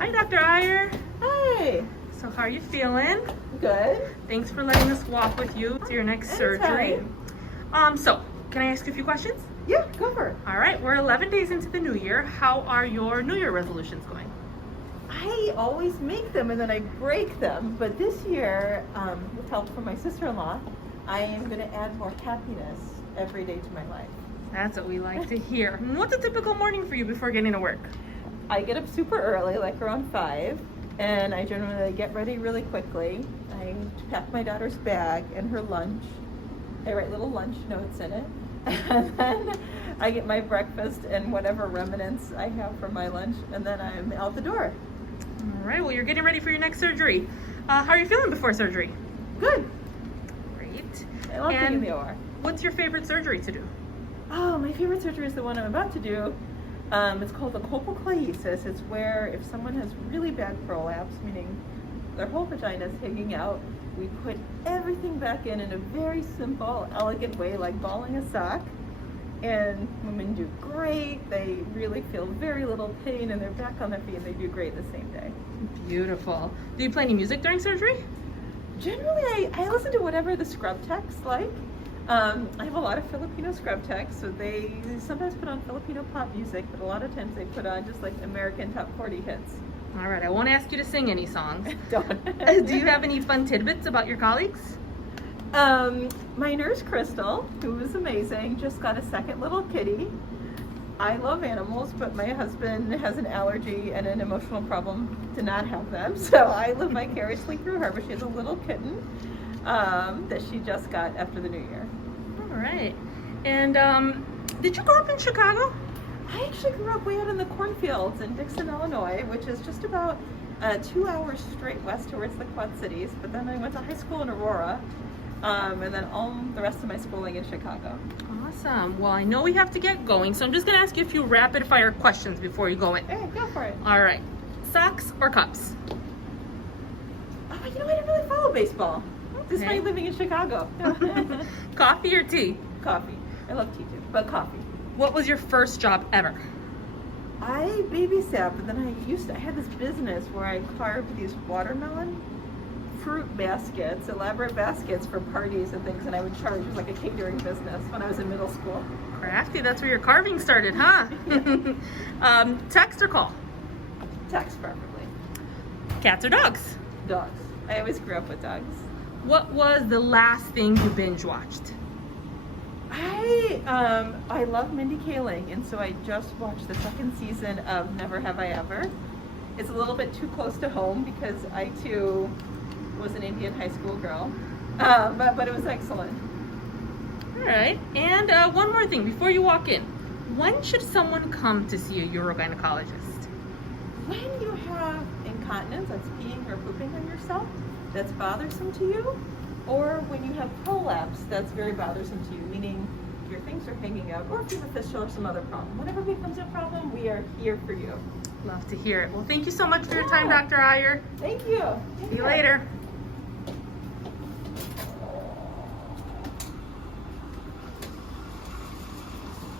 Hi, Dr. Iyer. Hi. So how are you feeling? Good. Thanks for letting us walk with you to your next surgery. So can I ask you a few questions? Yeah, go for it. All right, we're 11 days into the new year. How are your New Year resolutions going? I always make them and then I break them, but this year, with help from my sister-in-law, I am going to add more happiness every day to my life. That's what we like to hear. And what's a typical morning for you before getting to work? I get up super early, like around 5, and I generally get ready really quickly. I pack my daughter's bag and her lunch. I write little lunch notes in it. And then I get my breakfast and whatever remnants I have from my lunch, and then I'm out the door. All right, well, you're getting ready for your next surgery. How are you feeling before surgery? Good. Great. I love being in the OR. What's your favorite surgery to do? Oh, my favorite surgery is the one I'm about to do. It's called the colpoclesis. It's where if someone has really bad prolapse, meaning their whole vagina is hanging out, we put everything back in a very simple, elegant way, like balling a sock. And women do great. They really feel very little pain and they're back on their feet and they do great the same day. Beautiful. Do you play any music during surgery? Generally, I listen to whatever the scrub techs like. I have a lot of Filipino scrub techs, so they sometimes put on Filipino pop music, but a lot of times they put on just like American top 40 hits. All right, I won't ask you to sing any songs. Don't. Do you have any fun tidbits about your colleagues? My nurse, Crystal, who was amazing, just got a second little kitty. I love animals, but my husband has an allergy and an emotional problem to not have them, so I live vicariously through her, but she has a little kitten that she just got after the new year. All right. And did you grow up in Chicago? I actually grew up way out in the cornfields in Dixon, Illinois, which is just about 2 hours straight west towards the Quad Cities. But then I went to high school in Aurora, and then all the rest of my schooling in Chicago. Awesome. Well, I know we have to get going, so I'm just going to ask you a few rapid fire questions before you go in. Hey, go for it. All right. Socks or cups? Oh, I didn't really follow baseball. This is Okay. why living in Chicago. Coffee or tea? Coffee. I love tea too, but coffee. What was your first job ever? I babysat, but then I had this business where I carved these watermelon fruit baskets, elaborate baskets for parties and things, and I would charge as like a catering business when I was in middle school. Crafty. That's where your carving started, huh? Text or call? Text preferably. Cats or dogs? Dogs. I always grew up with dogs. What was the last thing you binge watched? I love Mindy Kaling, and so I just watched the second season of Never Have I Ever. It's a little bit too close to home because I too was an Indian high school girl, but it was excellent. All right. And one more thing before you walk in. When should someone come to see a urogynecologist? When you have incontinence, that's peeing or pooping on yourself, that's bothersome to you, or when you have prolapse, that's very bothersome to you, meaning your things are hanging out, or if you have a fistula or some other problem. Whenever it becomes a problem, we are here for you. Love to hear it. Well, thank you so much for your time, Dr. Iyer. Thank you. See you later.